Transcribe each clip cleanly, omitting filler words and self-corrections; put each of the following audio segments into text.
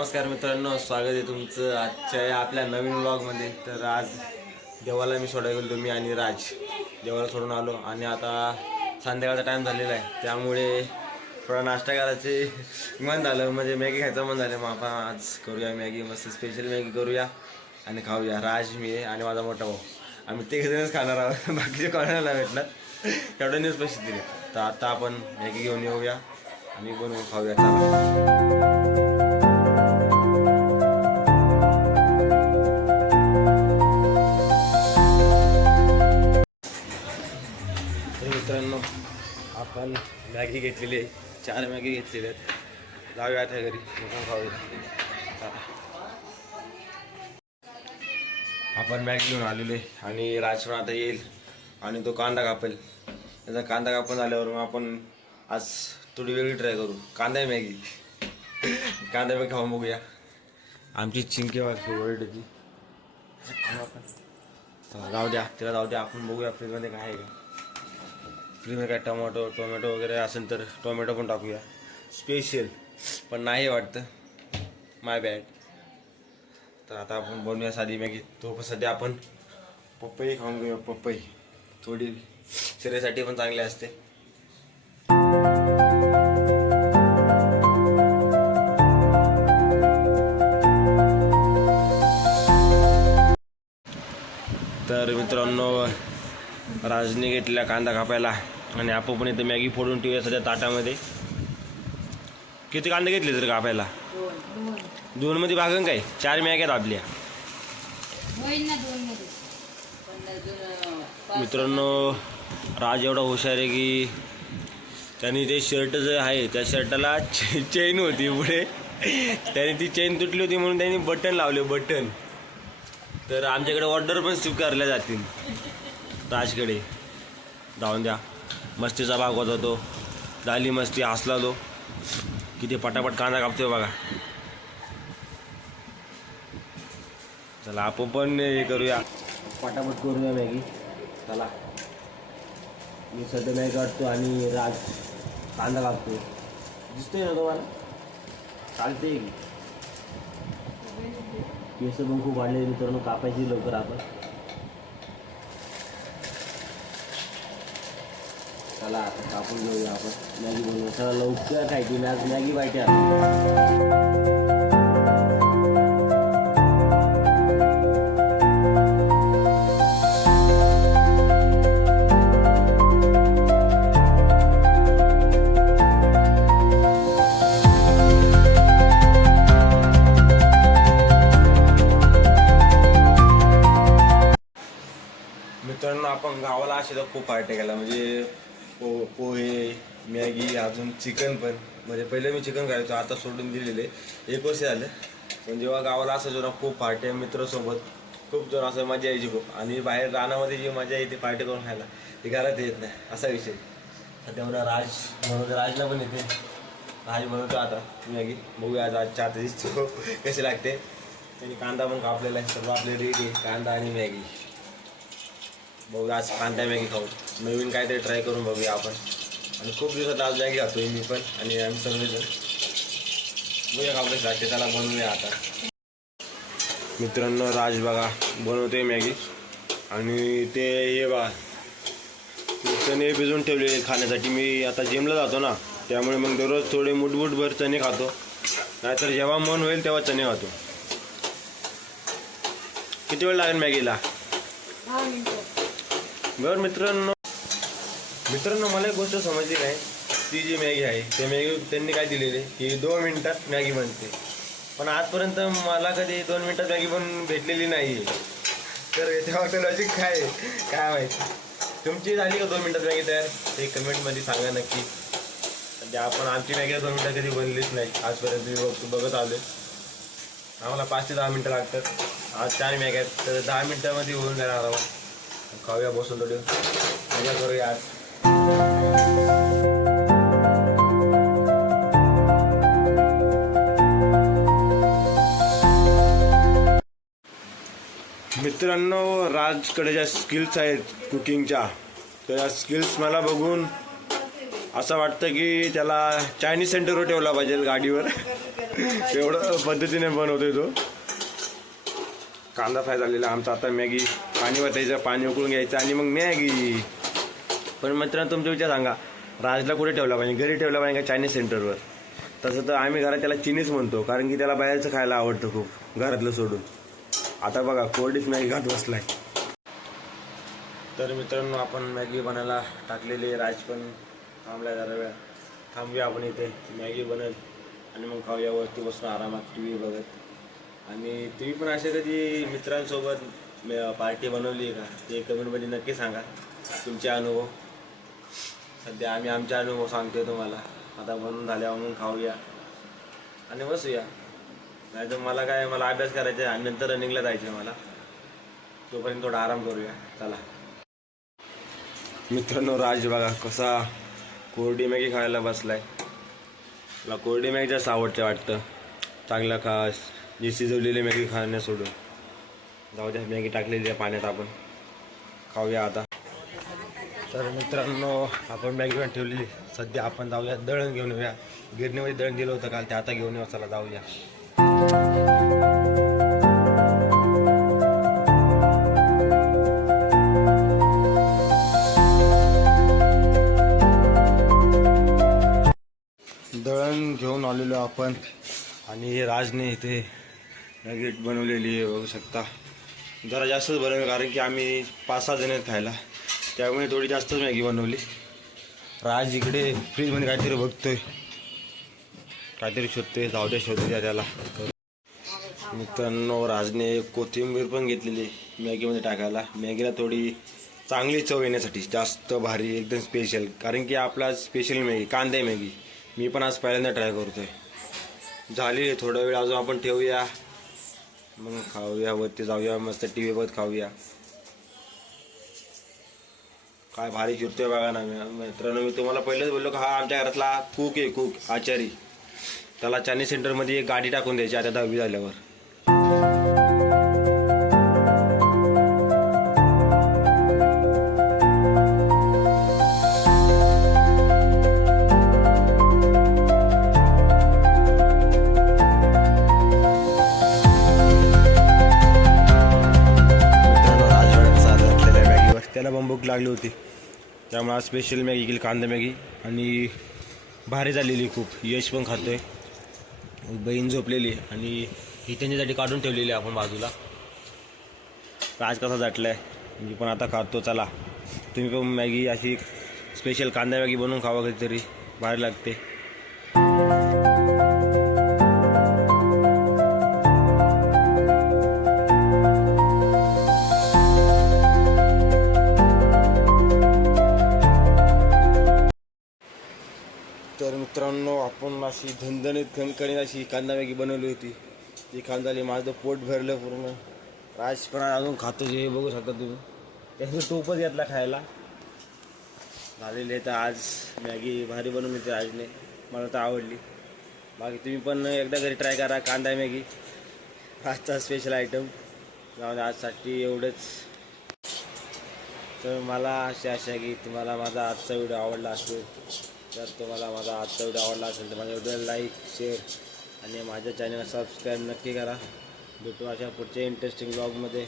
नमस्कार मित्रांनो, स्वागत आहे तुमचं आजच्या आपल्या नवीन व्लॉगमध्ये। तर आज देवाला मी सोडायला गेलो, मी आणि राज देवाला सोडून आलो आणि आता संध्याकाळचा टाईम झालेला आहे, त्यामुळे थोडा नाश्ता करायचे मन झालं, म्हणजे मॅगी खायचं मन झालं। मग आपण आज करूया मॅगी, मस्त स्पेशल मॅगी करूया आणि खाऊया। राज, मी आणि माझा मोठा भाऊ आम्ही तिघजणच खाणार आहोत, बाकीचे कोणाला भेटणार तेवढ्यानेच पैसे दिले। तर आता आपण मॅगी घेऊन येऊया आणि बनवून खाऊया। चला मित्रांनो, आपण मॅगी घेतलेली आहे, 4 मॅगी घेतलेले आहेत। जाऊया आता घरी बसून खाऊया। आपण मॅगी घेऊन आलेले आणि राज पण आता येईल आणि तो कांदा कापेल। त्याचा कांदा कापून झाल्यावर मग आपण आज थोडी वेगळी ट्राय करू, कांदा मॅगी। कांदा मॅगी खाऊन बघूया। आमची चिंकी ओरडची जाऊ द्या, तिला जाऊ द्या, आपण बघूया फ्रीजमध्ये काय आहे का। फ्रीजमध्ये काय टोमॅटो वगैरे असेल तर टोमॅटो पण टाकूया स्पेशल, पण नाही वाटतं, माय बॅड। तर आता आपण बनवूया साधी मॅगी। तो पण सध्या आपण पपई खाऊन घेऊया। पपई थोडी शरीरासाठी पण चांगली असते। तर मित्रांनो, राजने घेतलेला कांदा कापायला आणि आपण पण इथे मॅगी फोडून ठेवूया सध्या ताटामध्ये। किती कांदे घेतले तर कापायला? 2 मध्ये भागन काय? 4 मॅग्यात आपल्या। मित्रांनो, राज एवढा हुशार आहे की त्याने ते शर्ट जे आहे त्या शर्टाला चेन होती पुढे, त्याने ती चेन तुटली होती म्हणून त्यांनी बटन लावले, बटन। तर आमच्याकडे ऑर्डर पण स्वीकारल्या जातील राजकडे। जाऊन द्या, मस्तीचा भाग होता तो, झाली मस्ती, हसला तो किती पटापट कांदा कापतोय बघा। चला आपण पण हे करूया, पटापट करूया मॅगी। चला, मी सध्या मॅगी काढतो आणि राज कांदा कापतो। दिसतोय ना तुम्हाला? चालते की केस पण खूप वाढले मित्रांनो, कापायची लवकर आपण। चला आता कापून घेऊया आपण मॅगी बनवूया। चला लवकर खायची मॅगी पाहिजे। मित्रांनो, आपण गावाला असे तर खूप पार्ट्या केला, म्हणजे पोहे, मॅगी, अजून चिकन पण। म्हणजे पहिले मी चिकन खायचो, आता सोडून दिलेले 1 वर्ष झालं। पण जेव्हा गावाला असायचो ना, खूप पार्ट्या मित्रासोबत, खूप जण असं मजा यायची खूप। आणि बाहेर रानामध्ये जी मजा येते पार्टी करून खायला, ती घरात येत नाही, असा विषय। तेवढा राज बनवतो, राजला पण येते, राज बनवतो आता मॅगी। बघूया आज आजच्या आता दिसतो कशी लागते। त्यांनी कांदा पण कापलेला आहे, सर्व आपले रेडी आहे, कांदा आणि मॅगी। बघूया आज कांदा मॅगी खाऊ, नवीन काहीतरी ट्राय करून बघूया आपण। आणि खूप दिवसात आज मॅगी खातोय मी पण आणि आम्ही सगळेजण। बघूया कापलेच लागते, त्याला बनवूया आता। मित्रांनो, राज बघा बनवतोय मॅगी आणि ते हे बघा चणे भिजवून ठेवले खाण्यासाठी। मी आता जिमला जातो ना, त्यामुळे मग दररोज थोडे मुठभर चणे खातो, नाहीतर जेव्हा मन होईल तेव्हा चणे खातो। किती वेळ लागेल मॅगीला? 10 मिनिटं। बरं मित्रांनो, मला एक गोष्ट समजली नाही, ती जी मॅगी आहे त्या मॅगी त्यांनी काय दिलेली की 2 मिनिटात मॅगी बनते, पण आजपर्यंत मला कधी 2 मिनिटात मॅगी पण भेटलेली नाही आहे। तर याच्यावर लॉजिक काय काय माहिती? तुमची झाली का 2 मिनिटात मॅगी तयार? ते कमेंटमध्ये सांगा नक्की। सध्या आपण आमची मॅगी 2 मिनिटात कधी बनलीच नाही आजपर्यंत, मी बघत आलो। आम्हाला 5 ते 10 मिनिटं लागतात। आज 4 मॅगी आहेत, तर 10 मिनिटामध्ये होऊन जाणार आरामात। खाऊया बसून, थोडी मजा करूया आज। मित्रांनो, राजकडे ज्या स्किल्स आहेत कुकिंगच्या, त्या स्किल्स मला बघून असं वाटतं की त्याला चायनीज सेंटरवर ठेवला पाहिजे गाडीवर. एवढं पद्धतीने बनवतोय तो. कांदा फ्राय झालेला आमचा. आता मॅगी पाणी वतायचं, पाणी उकळून घ्यायचं आणि मग मॅगी. पण मित्रांनो तुमचा विचार सांगा, राजला कुठे ठेवला पाहिजे? घरी ठेवला पाहिजे का चायनीज सेंटरवर? तसं तर आम्ही घरात त्याला चिनीच म्हणतो, कारण की त्याला बाहेरचं खायला आवडतं खूप, घरातलं सोडून. आता बघा कोरडीच मॅगी खात बसलाय. तर मित्रांनो आपण मॅगी बनायला टाकलेली. राज पण थांबलाय जरा वेळ. थांबूया आपण इथे, मॅगी बनेल आणि मग खाऊया वरती बसून आरामात टी व्ही बघत. आणि तुम्ही पण असे कधी मित्रांसोबत पार्टी बनवली आहे का? ते कमेंटमध्ये नक्की सांगा तुमचे अनुभव. सध्या आम्ही आमचे अनुभव सांगतोय तुम्हाला. आता बनवून झाल्यावर मग खाऊया आणि बसूया. नाही तर मला अभ्यास करायचा आहे आणि नंतर रनिंगला जायचं आहे मला. तोपर्यंत थोडा आराम करूया. चला मित्रांनो, राज बघा कसा कोरडी मॅगी खायला बसलाय. मला कोरडी मॅगी जास्त आवडते वाटतं. चांगला खास जी शिजवलेली मॅगी खाण्यास सोडून. जाऊ द्या, मॅगी टाकलेली आहे पाण्यात, आपण खाऊया आता. तर मित्रांनो आपण मॅगी पण ठेवलेली. सध्या आपण जाऊया दळण घेऊन येऊया. गिरणीमध्ये दळण दिलं होतं काल, ते आता घेऊन येऊ. चला जाऊया. दळण घेऊन आलेलो आपण आणि राजने इथे मॅगी बनवलेली आहे, बघू शकता. जरा जास्तच बनवली कारण की आम्ही 5-6 जण आहेत खायला, त्यामुळे थोडी जास्तच मॅगी बनवली. राज इकडे फ्रीजमध्ये काहीतरी बघतोय, काहीतरी शोधतोय. जाऊ दे, शोधू द्या त्याला. मित्रांनो राजने कोथिंबीर पण घेतलेली मॅगीमध्ये टाकायला, मॅगीला थोडी चांगली चव येण्यासाठी. जास्त भारी एकदम स्पेशल, कारण की आपला स्पेशल मॅगी कांदा मॅगी. मी पण आज पहिल्यांदा ट्राय करतोय. झाली थोडा वेळ अजून आपण ठेवूया, मग खाऊया. वरती जाऊया, मस्त टी व्ही बघत खाऊया. काय भारी चिरतोय बघा ना मित्रांनो. मी तुम्हाला पहिलेच बोललो का हा आमच्या घरातला कुक आहे, कुक आचारी. त्याला चायनीज सेंटरमध्ये एक गाडी टाकून द्यायची आता 10वी झाल्यावर. त्याला पण भूक लागली होती, त्यामुळे आज स्पेशल मॅगी केली, कांदा मॅगी. आणि भारी झालेली खूप. यश पण खातोय, बहीण झोपलेली आणि ही त्यांच्यासाठी काढून ठेवलेली आपण बाजूला. राज कसा जाटलाय, मी पण आता खातो. चला तुम्ही पण मॅगी अशी स्पेशल कांदा मॅगी बनवून खावा कधीतरी, भारी लागते. तर मित्रांनो आपण अशी झणझणीत खणखणीत अशी कांदा मॅगी बनवली होती. ती खांदाली, माझं पोट भरलं पूर्ण. राज पण अजून खातो, जे बघू शकता तुम्ही. त्याचं टोपच घेतला खायला. झालेली आहे तर आज मॅगी भारी बनवली होती राजने, मला तर आवडली. बाकी तुम्ही पण एकदा घरी ट्राय करा कांदा मॅगी, आजचा स्पेशल आयटम. आजसाठी एवढंच. तर मला आशा आहे की तुम्हाला माझा आजचा व्हिडिओ आवडला असेल. जर तुम्हाला माझा आजचा व्हिडिओ आवडला असेल तर माझ्या व्हिडिओला लाईक, शेअर आणि माझ्या चॅनलला सबस्क्राईब नक्की करा. भेटू अशा पुढच्या इंटरेस्टिंग ब्लॉगमध्ये.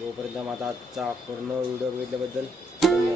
तोपर्यंत माझा आजचा पूर्ण व्हिडिओ बघितल्याबद्दल धन्यवाद.